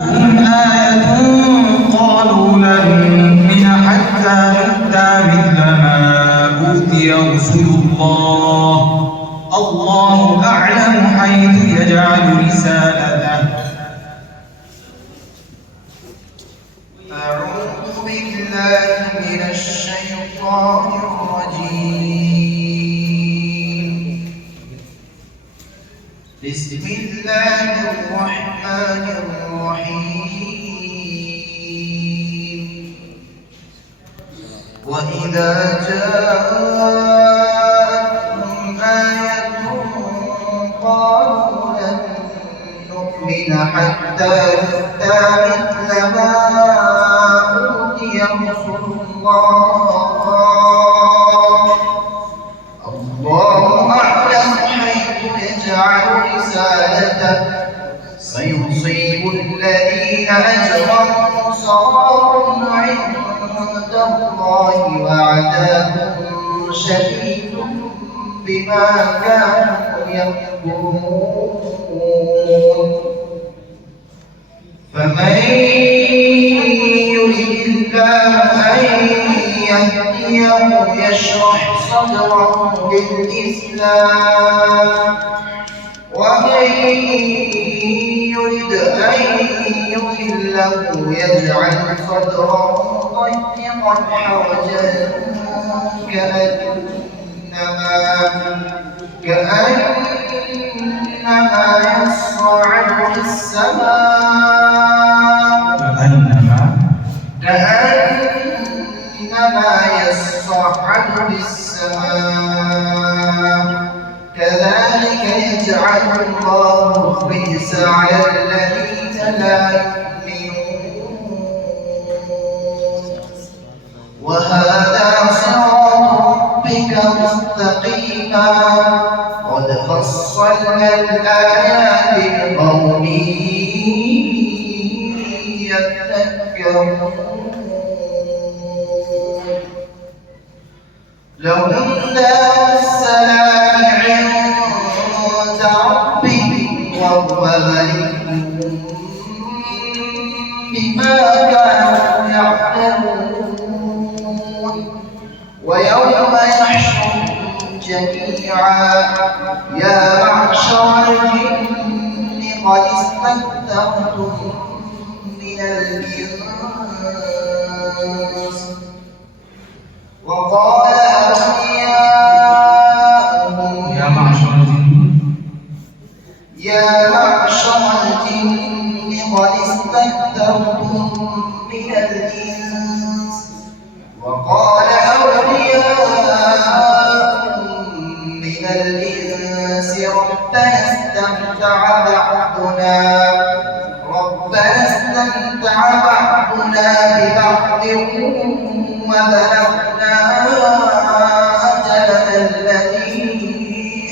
هم آية قالوا لن نؤمن حتى نؤتى مثل ما أوتي رسل الله أعلم حيث يجعل رسالته. أعوذ بالله من الشيطان الرجيم. بسم الله الرحمن الرحيم. وإذا جاءتهم آية قالوا لن نؤمن حتى نؤتى مثل ما أوتي رسل الله أعلم حيث يجعل رسالته سيصيب الذين أجرموا صغار عند الله وعذاب شديد بما كانوا يكفرون. فمن يرد الله أن يهديه يشرح صدره للإسلام ومن يرد أن يضله يجعل صدره ضيقا حرجا كأنما يصعد في السماء كذلك يجعل الله الرجس على الذين لا يؤمنون. وهذا صراط ربك مستقيما قد فصلنا الآيات لقوم يذكرون. لهم دار السلام عند ربهم وهو وليهم بما كانوا يعملون. ويوم يحشرهم جميعا يا معشر الجن قد استكثرتم من الإنس وقال أولياؤهم يا معشر الجن قد استكثرتم من الإنس وقال أولياؤهم من الإنس ربنا استمتع بعضنا ببعض وبلغنا أجلنا الذي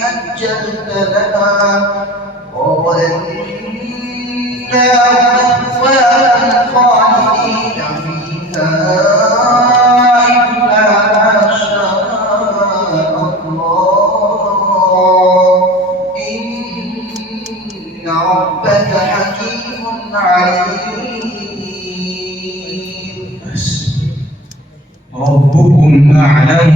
أجلت لنا قال النار مثواكم خالدين فيها إلا ما شاء الله إن ربك حكيم عليم. ربكم أعلم